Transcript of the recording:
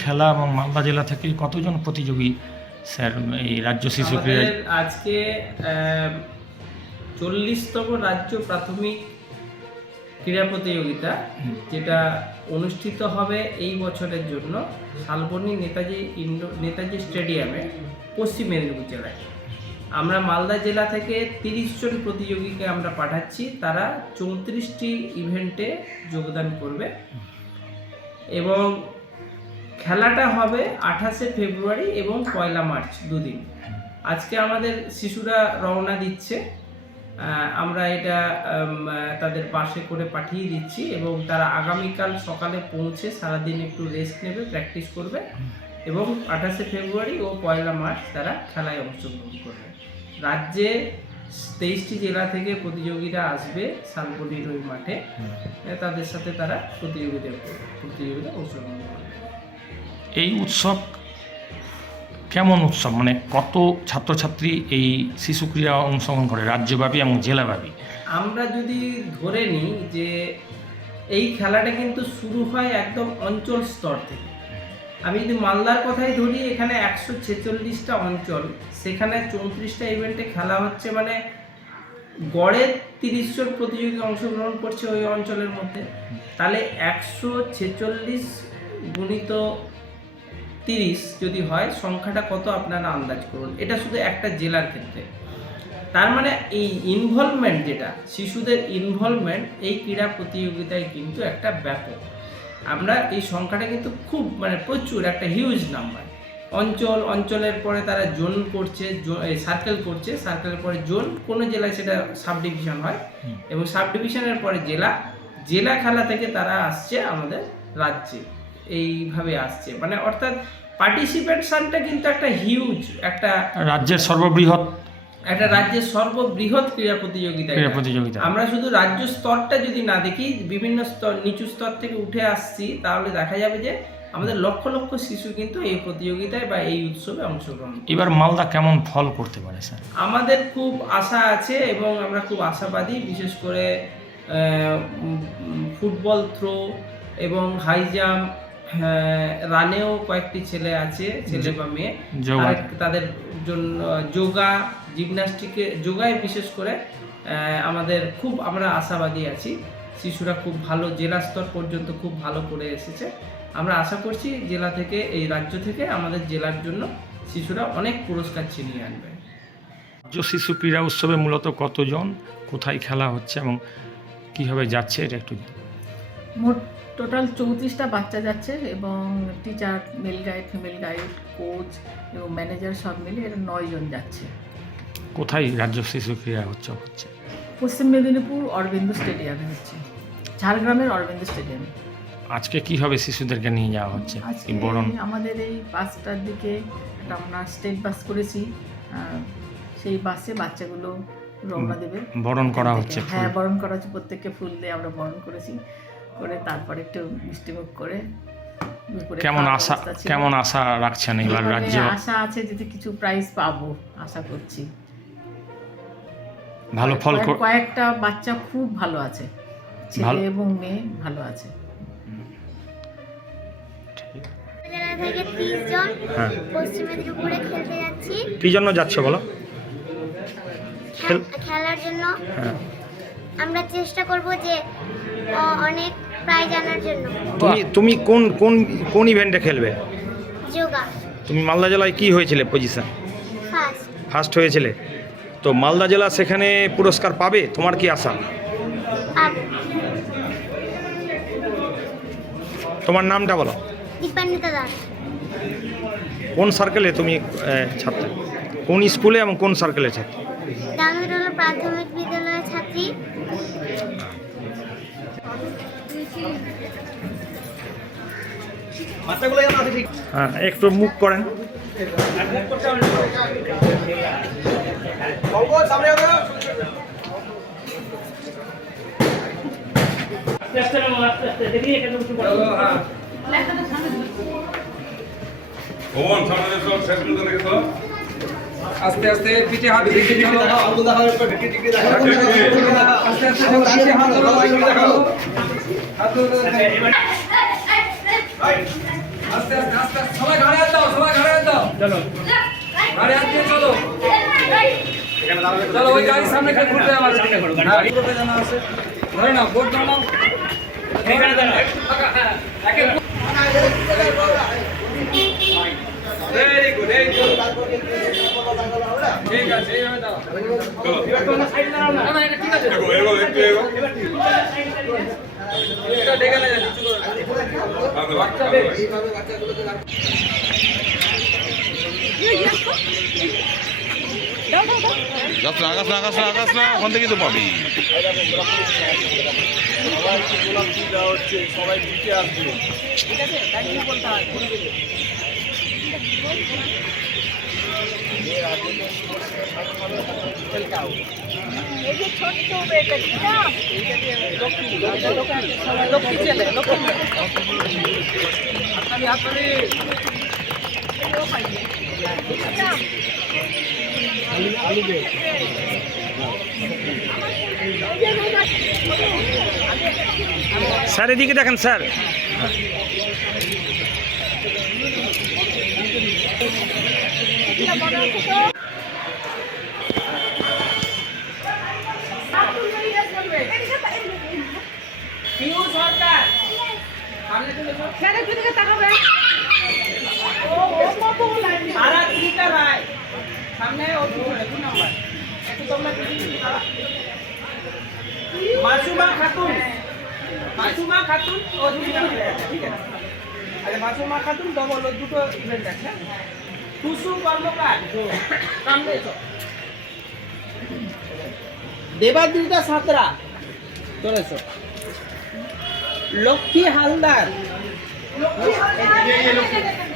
খেলা এবং মালদা জেলা থেকে কতজন প্রতিযোগী স্যার এই রাজ্য শিশু ক্রীড়া আজকে চল্লিশতম রাজ্য প্রাথমিক ক্রীড়া প্রতিযোগিতা যেটা অনুষ্ঠিত হবে এই বছরের জন্য শালবনী নেতাজি ইন্ডো নেতাজি স্টেডিয়ামে পশ্চিম মেদিনীপুর জেলায়। আমরা মালদা জেলা থেকে তিরিশ জন প্রতিযোগীকে আমরা পাঠাচ্ছি তারা চৌত্রিশটি ইভেন্টে যোগদান করবে। এবং খেলাটা হবে আঠাশে ফেব্রুয়ারি এবং পয়লা মার্চ দুদিন। আজকে আমাদের শিশুরা রওনা দিচ্ছে। আমরা এটা তাদের বাসে করে পাঠিয়ে দিচ্ছি এবং তারা আগামীকাল সকালে পৌঁছে সারাদিন একটু রেস্ট নেবে প্র্যাকটিস করবে এবং আঠাশে ফেব্রুয়ারি ও পয়লা মার্চ তারা খেলায় অংশগ্রহণ করবে। রাজ্যে তেইশটি জেলা থেকে প্রতিযোগীরা আসবে শালবনির ওই মাঠে। তাদের সাথে তারা প্রতিযোগিতা প্রতিযোগিতা অংশগ্রহণ করবে। এই উৎসব কেমন উৎসব? মানে কত ছাত্রছাত্রী এই শিশু ক্রীড়া অংশগ্রহণ করে? রাজ্যব্যাপী এবং জেলাব্যাপী? আমরা যদি ধরে নিই যে এই খেলাটা কিন্তু শুরু হয় একদম অঞ্চল স্তর থেকে। আমি যদি মালদার কথাই ধরি, এখানে একশো ছেচল্লিশটা অঞ্চল, সেখানে চৌত্রিশটা ইভেন্টে খেলা হচ্ছে মানে গড়ে তিরিশ জন প্রতিযোগী অংশগ্রহণ করছে ওই অঞ্চলের মধ্যে। তাহলে একশো ছেচল্লিশ গুণিত তিরিশ যদি হয় সংখ্যাটা কত আপনারা আন্দাজ করুন। এটা শুধু একটা জেলার ক্ষেত্রে। তার মানে এই ইনভলভমেন্ট যেটা শিশুদের ইনভলভমেন্ট এই ক্রীড়া প্রতিযোগিতায় কিন্তু একটা ব্যাপক। আমরা এই সংখ্যাটা কিন্তু খুব মানে প্রচুর একটা হিউজ নাম্বার অঞ্চল অঞ্চলের পরে তারা জোন করছে সার্কেল করছে সার্কেলের পরে জোন কোনো জেলায় সেটা সাব ডিভিশন হয়। এবং সাব ডিভিশনের পরে জেলা জেলা খেলা থেকে তারা আসছে আমাদের রাজ্যে। এইভাবে আসছে। মানে অর্থাৎ পার্টিসিপেশনটা কিন্তু একটা হিউজ একটা রাজ্যের সর্ববৃহৎ একটা রাজ্যের সর্ববৃহৎ ক্রীড়া প্রতিযোগিতা ক্রীড়া প্রতিযোগিতা। আমরা শুধু রাজ্য স্তরটা যদি না দেখি বিভিন্ন স্তর নিচু স্তর থেকে উঠে আসছি তাহলে দেখা যাবে যে আমাদের লক্ষ লক্ষ শিশু কিন্তু এই প্রতিযোগিতায় বা এই উৎসবে অংশগ্রহণ এবার মালদা কেমন ফল করতে পারে স্যার? আমাদের খুব আশা আছে এবং আমরা খুব আশাবাদী বিশেষ করে ফুটবল থ্রো এবং হাই জাম্প রানেও কয়েকটি ছেলে আছে ছেলে বা মেয়ে। তাদের জন্য যোগা জিমনাস্টিকে যোগায় বিশেষ করে আমাদের খুব আমরা আশাবাদী আছি। শিশুরা খুব ভালো জেলা স্তর পর্যন্ত খুব ভালো করে এসেছে। আমরা আশা করছি জেলা থেকে এই রাজ্য থেকে আমাদের জেলার জন্য শিশুরা অনেক পুরস্কার ছিনিয়ে আনবে। রাজ্য শিশু ক্রীড়া উৎসবে মূলত কতজন কোথায় খেলা হচ্ছে এবং কীভাবে যাচ্ছে এটা একটু মোট টোটাল চৌত্রিশটা বাচ্চা যাচ্ছে এবং teacher male guide female guide coach এবং ম্যানেজার সব মিলে এরা নয়জন যাচ্ছে। কোথায় রাজ্য শিশু ক্রীড়া উৎসব হচ্ছে? পশ্চিম মেদিনীপুর অরবিন্দ স্টেডিয়ামে হচ্ছে। ঝাড়গ্রামের অরবিন্দ স্টেডিয়ামে। আজকে কীভাবে শিশুদেরকে নিয়ে যাওয়া হচ্ছে? আজকে বরণ? আমাদের এই পাঁচটার দিকে একটা আমরা স্টেট বাস করেছি। সেই বাসে বাচ্চাগুলো রওনা দেবে। বরণ করা হচ্ছে হ্যাঁ বরণ করা হচ্ছে। প্রত্যেককে ফুল দিয়ে আমরা বরণ করেছি। করে তারপরে একটু মিষ্টিমুখ করে কেমন আশা কেমন আশা রাখছেন এবার রাজ্য? আশা আছে যদি কিছু প্রাইজ পাবো আশা করছি। ভালো ফল কয়েকটা বাচ্চা খুব ভালো আছে। ছেলে এবং মেয়ে ভালো আছে। থেকে ত্রিশ জন হ্যাঁ। পশ্চিম মেদিনীপুরে খেলতে যাচ্ছি। কি জন্য যাচ্ছ বলো? খেলার জন্য। হ্যাঁ। আমরা চেষ্টা করব যে অনেক প্রাইজ আনার জন্য। তুমি তুমি কোন কোন কোন ইভেন্টে খেলবে? যোগা। তুমি মালদা জেলায় কি হয়েছিলে পজিশন ফার্স্ট ফার্স্ট হয়েছিলে। তো মালদা জেলা সেখানে পুরস্কার পাবে? তোমার কি আশা? তোমার নামটা বলো। দীপান্বিতা দাস। কোন সার্কেলে তুমি ছাত্র? কোন স্কুলে এবং কোন সার্কেলে ছাত্র? প্রাথমিক বিদ্যালয়ের ছাত্রী। হ্যাঁ একটু মুখ করেন। ভবন সামনে সব শেষ করে রেখেছো আস্তে আস্তে পিঠে হাত পিঠে আস্তে আস্তে। আস্তে। সবাই ঘাড়ে সবাই ঘাড়ে চলো। ওই গাড়ির সামনে কে ঘুরবে আমার সামনে ঘুরো ভেরি গুড এই তো ঠিক আছে এইভাবে দাও না। না এটা ঠিক আছে। এগো এগো একটু এগো। এটা ডেকে না কিছু করে হাতে রাখ, হাতে রাখ। যাস না আগাস না আগাস না আগাস না ওখান থেকে তো পাবি। স্যার এদিকে দেখেন স্যার পিউ সরকার সামনে চলে এসো। আরা দিদিকা রায় সামনে ও পিছনে দু নাম্বার একটু তোমরা পিছনে দাঁড়াও। মাসুমা খাতুন মাসুমা খাতুন ও ঠিক আছে আচ্ছা মাসুমা খাতুন ডবল দুটো ইভেন্ট আছে টুসু কর্মকার। সামনে এসো। দেবাদ্রিতা সাঁতরা। চলেছ লক্ষ্মী হালদার। লক্ষ্মী হালদার।